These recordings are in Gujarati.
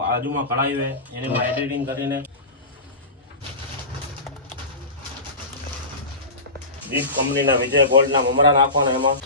બાજુમાં કઢાઈ હોય એમાં એડિટિંગ કરીને દીપ કંપનીના વિજય ગોલ્ડના મમરા નાખવાના એમાં.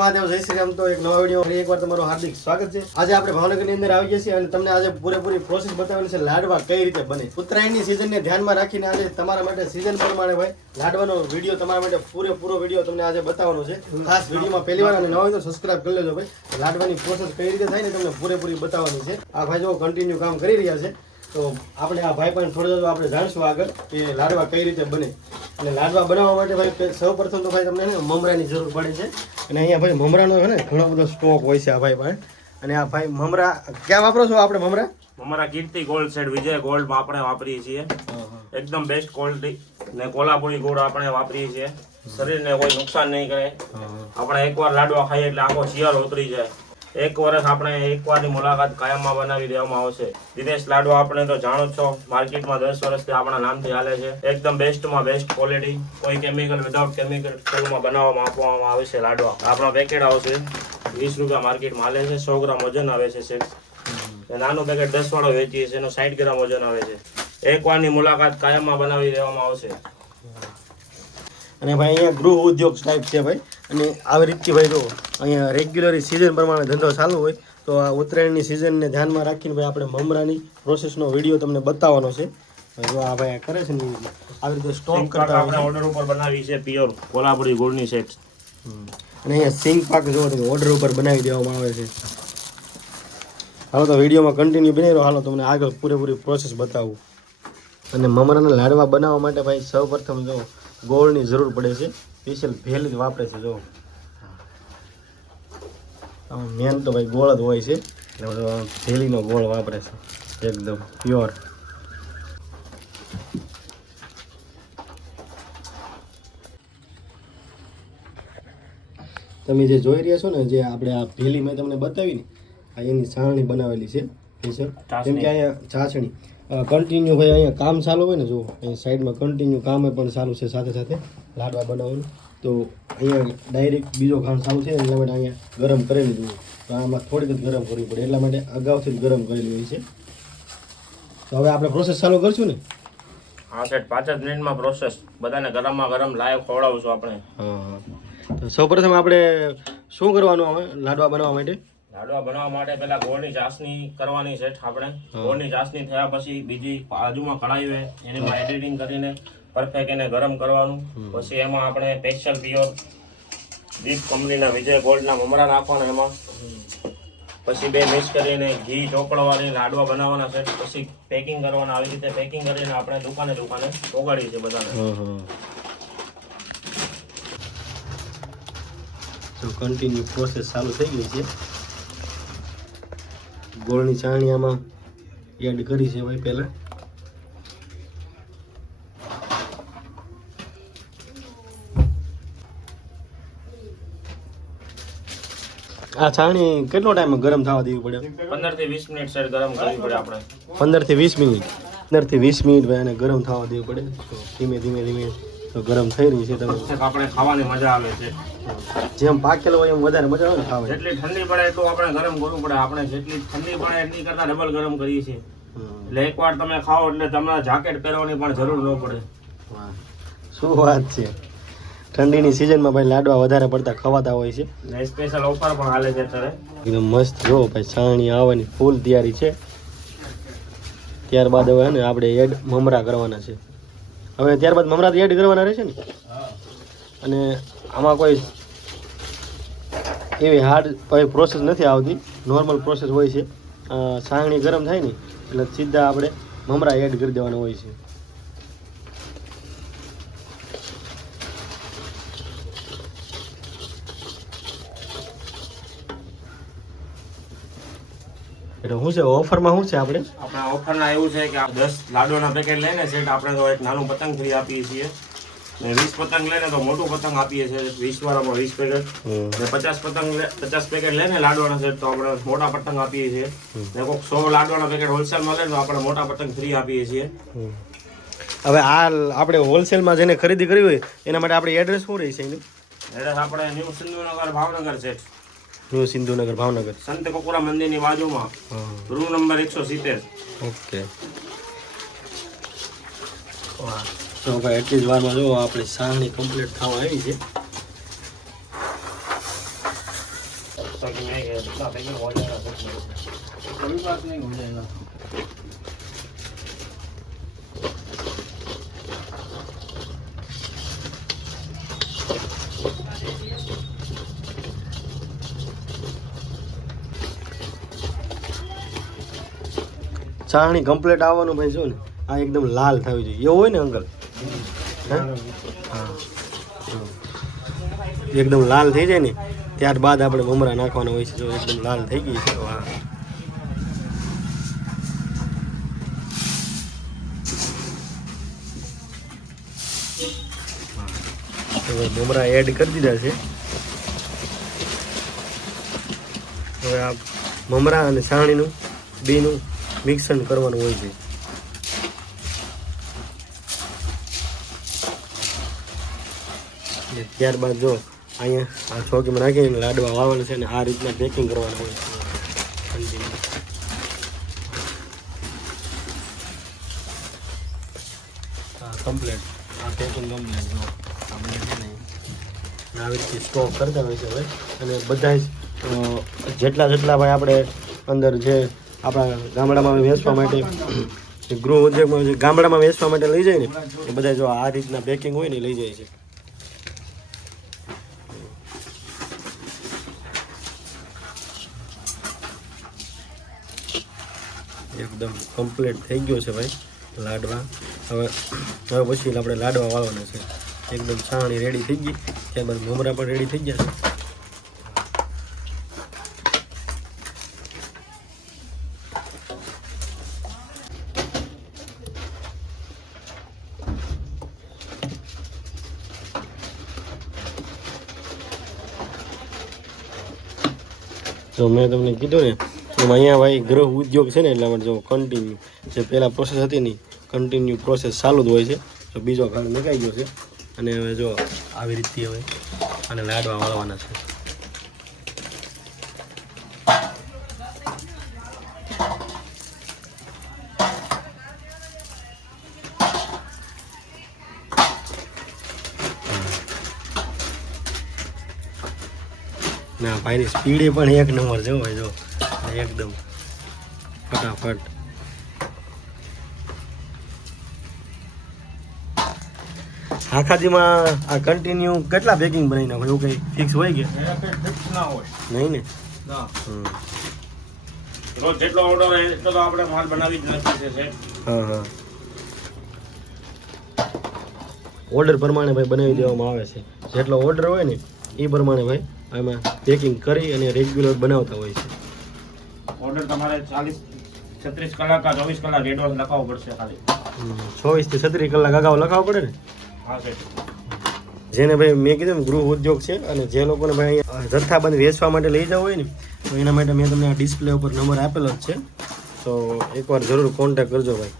મહાદેવ જય શ્રી રામ. તો એક નવા વિડીયો ફરી એકવાર તમારું હાર્દિક સ્વાગત છે. આજે આપણે ભાવનગરની અંદર આવી ગયા છીએ અને તમને આજે પૂરેપૂરી પ્રોસેસ બતાવેલી છે લાડવા કઈ રીતે બને. ઉત્તરાયણની સિઝનને ધ્યાનમાં રાખીને આજે તમારા માટે સિઝન પ્રમાણે ભાઈ લાડવાનો વિડીયો તમારા માટે પૂરેપૂરો વિડીયો તમને આજે બતાવવાનો છે. ખાસ વિડીયોમાં પહેલી વાર અને નવા હોય તો સબસ્ક્રાઇબ કરી લેજો ભાઈ. લાડવાની પ્રોસેસ કઈ રીતે થાય ને તમને પૂરેપૂરી બતાવવાની છે. આ ભાઈ જો કન્ટિન્યુ કામ કરી રહ્યા છે. તો આપણે આ ભાઈ પણ થોડો આપણે જાણશું આગળ કે લાડવા કઈ રીતે બને. અને લાડવા બનાવવા માટે ભાઈ સૌ પ્રથમ તો ભાઈ તમને મમરાની જરૂર પડે છે. અને અહીંયા ભાઈ મમરાનો છે ને ઘણો બધો સ્ટોક હોય છે આ ભાઈ પાસે. અને આ ભાઈ મમરા ક્યાં વાપરો છો આપણે મમરા? મમરા કીર્તિ ગોલ્ડ સેટ વિજય ગોલ્ડમાં આપણે વાપરીએ છીએ. એકદમ બેસ્ટ ક્વોલિટી ને કોલ્હાપુરી ગોળ આપણે વાપરીએ છીએ. શરીરને કોઈ નુકસાન નહીં કરે. આપણે એકવાર લાડવા ખાઈએ એટલે આખો શિયાળો ઉતરી જાય. એક વર્ષ આપણે એકવારની મુલાકાત કાયમમાં બનાવી દેવામાં આવશે. દિનેશ લાડવા આપણે તો જાણો જ છો, માર્કેટમાં 10 વર્ષથી આપણા નામથી હાલે છે. એકદમ બેસ્ટમાં બેસ્ટ ક્વોલિટી, કોઈ કેમિકલ વિધાઉટ કેમિકલ ફૂલમાં બનાવવામાં આપવામાં આવે છે લાડવા. આપણા પેકેટ આવશે 20 રૂપિયા માર્કેટમાં હાલે છે. 100 ગ્રામ વજન આવે છે સેટ. નાનું પેકેટ 10 વાળો વેચીએ છીએ, એનો 60 ગ્રામ વજન આવે છે. એકવારની મુલાકાત કાયમમાં બનાવી દેવામાં આવશે. અને ભાઈ અહીંયા ગૃહ ઉદ્યોગ ટાઈપ છે ભાઈ. અને આવી રીતથી ભાઈ જો અહીંયા રેગ્યુલરી સિઝન પ્રમાણે ધંધો ચાલુ હોય તો આ ઉત્તરાયણની સિઝનને ધ્યાનમાં રાખીને ભાઈ આપણે મમરાની પ્રોસેસનો વિડીયો તમને બતાવવાનો છે. જો આ ભાઈ કરે છે ને આવી રીતે સ્ટોક કરતા આપણે ઓર્ડર ઉપર બનાવી છે પ્યોર કોલ્હાપુરી ગોળની સેટ. અને અહીંયા સિંગ પાક જો ઓર્ડર ઉપર બનાવી દેવામાં આવે છે. હાલો તો વિડીયોમાં કન્ટિન્યુ બની રહ્યો. હાલો તમને આગળ પૂરેપૂરી પ્રોસેસ બતાવું. અને મમરાના લાડવા બનાવવા માટે ભાઈ સૌ પ્રથમ જો ગોળની જરૂર પડે છે. સ્પેશિયલ ભેલ જ વાપરે છે. જો મેન તો ભાઈ ગોળ જ હોય છે. ભેલીનો ગોળ વાપરે છે એકદમ પ્યોર. તમે જે જોઈ રહ્યા છો ને જે આપણે આ ભેલી મેં તમને બતાવી ને આ એની છાણણી બનાવેલી છે સ્પેશિયલ. કેમ કે અહીંયા ચાસણી કન્ટિન્યુ ભાઈ અહીંયા કામ ચાલુ હોય ને જો અહીં સાઈડમાં કન્ટિન્યુ કામ પણ ચાલુ છે સાથે સાથે લાડવા બનાવવાનું. તો અહીંયા ડાયરેક્ટ બીજો ખાણ ચાલુ છે એટલા માટે અહીંયા ગરમ કરેલું જોઈએ. તો આમાં થોડીક જ ગરમ કરવી પડે એટલા માટે અગાઉથી જ ગરમ કરેલી હોય છે. તો હવે આપણે પ્રોસેસ ચાલુ કરશું ને? હા સેટ 5 જ મિનિટમાં પ્રોસેસ બધાને ગરમમાં ગરમ લાઈવ ખવડાવશું આપણે. હા તો સૌપ્રથમ આપણે શું કરવાનું હવે લાડવા બનાવવા માટે? લાડવા બનાવવા માટે પહેલા ગોળની ચાસણી કરવાની છે. આપણે ગોળની ચાસણી થયા પછી બીજી બાજુમાં કઢાઈ હોય એમાં એડિટિંગ કરીને પરફેક્ટ એને ગરમ કરવાનું. પછી એમાં આપણે સ્પેશિયલ પ્યોર દીપ કંપનીના વિજય ગોલ્ડના મમરા નાખવાના એમાં. પછી બે મિક્સ કરીને ઘી ચોપડવાની લાડવા બનાવવાના છે. પછી પેકિંગ કરવાના. આવી રીતે પેકિંગ કરીને આપણે દુકાને પોગાડીએ છીએ બધાને. તો કન્ટિન્યુ પ્રોસેસ ચાલુ થઈ ગઈ છે. ગોળની ચાણી આમાં એડ કરી છે ભાઈ પહેલાં. આ છાણી કેટલો ટાઈમ ગરમ થવા દેવી પડે? 15 થી 20 મિનિટ સેટ ગરમ કરવી પડે આપણે. 15 થી 20 મિનિટ 15 થી 20 મિનિટ ભાઈ આને ગરમ થવા દેવી પડે. તો ધીમે ધીમે તો ગરમ થઈ રહી છે. તમે આપણે ખાવાની મજા આવે છે. જેમ પાકેલો હોય એમ વધારે મજા આવે ને ખાવાની. જેટલી ઠંડી પડે એટલું આપણે ગરમ કરવું પડે. આપણે જેટલી ઠંડી પડે એટલી કરતા ડબલ ગરમ કરીએ છીએ. એટલે એકવાર તમે ખાઓ એટલે તમારે જાકેટ પહેરવાની પણ જરૂર ન પડે. શું વાત છે! ઠંડીની સિઝનમાં ભાઈ લાડવા વધારે પડતા ખવાતા હોય છે. સ્પેશિયલ ઓફર પણ હાલે છે અત્યારે. એકદમ મસ્ત જો ભાઈ છાણી આવવાની ફૂલ તૈયારી છે. ત્યારબાદ હવે ને આપણે એડ મમરા કરવાના છે. હવે ત્યારબાદ મમરા એડ કરવાના રહેશે ને. અને આમાં કોઈ એવી હાર્ડ પ્રોસેસ નથી આવતી, નોર્મલ પ્રોસેસ હોય છે. છાણી ગરમ થાય ને એટલે સીધા આપણે મમરા એડ કરી દેવાના હોય છે. એટલે શું છે ઓફરમાં શું છે આપણે? આપણા ઓફરના એવું છે કે 10 લાડવાના પેકેટ લઈને સેટ આપણે તો એક નાનું પતંગ ફ્રી આપીએ છીએ. ને 20 પતંગ લે ને તો મોટું પતંગ આપીએ છીએ 20 વાળામાં 20 પેકેટ ને 50 પેકેટ લે ને લાડવાના છે તો આપણે મોટા પતંગ આપીએ છીએ ને કોઈક 100 લાડવાના પેકેટ હોલસેલમાં લે તો આપણે મોટા પતંગ ફ્રી આપીએ છીએ. હવે આ આપણે હોલસેલમાં જેને ખરીદી કરવી હોય એના માટે આપણે એડ્રેસ શું રહેશે એનું? એડ્રેસ આપણે ન્યૂ સિંધુનગર ભાવનગર છે. ન્યૂ સિંધુનગર ભાવનગર સંત કપૂરા મંદિરની બાજુમાં રૂમ નંબર 170. ઓકે. તો ભાઈ એટલી જ વારમાં જો આપણી સાહણી કમ્પ્લીટ થવા આવી છે. ચાહણી કમ્પ્લીટ આવવાનું ભાઈ જો ને આ એકદમ લાલ થવી જોઈએ એવું હોય ને અંકલ? એકદમ લાલ થઈ જાય ને ત્યારબાદ આપણે મમરા નાખવાના હોય છે. જો એકદમ લાલ થઈ ગઈ છે. વાહ, મમરા એડ કરી દીધા છે. હવે આ મમરા અને સાણીનું બેનું મિક્સન કરવાનું હોય છે. ત્યારબાદ જો અહીંયા આ ચોકીમાં નાખીને લાડવા વાળવાના છે અને આ રીતના પેકિંગ કરવાનું હોય છે. કમ્પ્લેટ આ પેકિંગ કમ્પ્લેટ જો આપણે છે ને આવી રીતે સ્ટોક કરતા હોય છે હવે. અને બધા જ જેટલા ભાઈ આપણે અંદર જે આપણા ગામડામાં વેચવા માટે ગૃહ ઉદ્યોગમાં જે ગામડામાં વેચવા માટે લઈ જાય ને એ બધા જો આ રીતના પેકિંગ હોય ને લઈ જાય છે. એકદમ કમ્પ્લીટ થઈ ગયો છે ભાઈ લાડવા. હવે પછી આપણે લાડવા વાળવાના છે. એકદમ છાણી રેડી થઈ ગઈ. ત્યારબાદ મમરા પણ રેડી થઈ ગયા છે. તો મેં તમને કીધું ને એમ અહીંયા ભાઈ ગૃહ ઉદ્યોગ છે ને એટલે આપણે જો કન્ટિન્યુ જે પહેલાં પ્રોસેસ હતી ને કન્ટિન્યુ પ્રોસેસ ચાલુ જ હોય છે. તો બીજો ઘર નીકળી ગયો છે અને હવે જો આવી રીતે હવે અને લાડવા વાળવાના છે. ના ભાઈની સ્પીડે પણ એક નંબર છે ભાઈ જો એકદમ ફટાફટ. આખા દીમાં આ કન્ટિન્યુ કેટલા પેકિંગ બનાવી નાખો એવું કંઈ ફિક્સ હોય કે ના હોય? નહીં ને. રોજ જેટલો ઓર્ડર હોય એટલો તો આપણે માલ બનાવી જ નાખીએ છીએ. હા હા, ઓર્ડર પ્રમાણે ભાઈ બનાવી દેવામાં આવે છે. જેટલો ઓર્ડર હોય ને એ પ્રમાણે ભાઈ આમાં પેકિંગ કરી અને રેગ્યુલર બનાવતા હોય છે. ઓર્ડર તમારે 36 કલાક આ 24 કલાક એડવાન્સ લખાવવો પડશે ખાલી. 24 થી 36 કલાક અગાઉ લખાવવો પડે ને? હા છે. જેને ભાઈ મેં કીધું ને ગૃહ ઉદ્યોગ છે અને જે લોકોને ભાઈ જથ્થાબંધ વેચવા માટે લઈ જવું હોય ને તો એના માટે મેં તમને આ ડિસ્પ્લે ઉપર નંબર આપેલો જ છે. તો એકવાર જરૂર કોન્ટેક્ટ કરજો ભાઈ.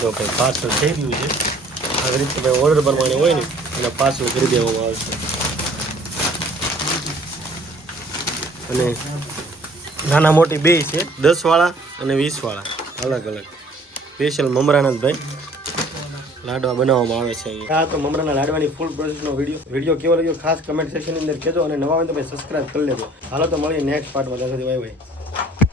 જો ભાઈ પાર્સલ થઈ ગયું છે. આવી રીતે ભાઈ ઓર્ડર પ્રમાણે હોય ને એટલે પાર્સલ કરી દેવામાં આવશે. અને નાના મોટી બે છે, 10 વાળા અને 20 વાળા અલગ અલગ સ્પેશિયલ મમરાના જ ભાઈ લાડવા બનાવવામાં આવે છે અહીંયા. આ તો મમરાના લાડવાની ફૂલ પ્રોસેસનો વિડીયો કેવો લાગ્યો ખાસ કમેન્ટ સેક્શનની અંદર કહેજો અને નવા હોય તો ભાઈ સબસ્ક્રાઈબ કરી લેજો. હાલો તો મળીએ નેક્સ્ટ પાર્ટમાં. ત્યાં સુધી બાય બાય.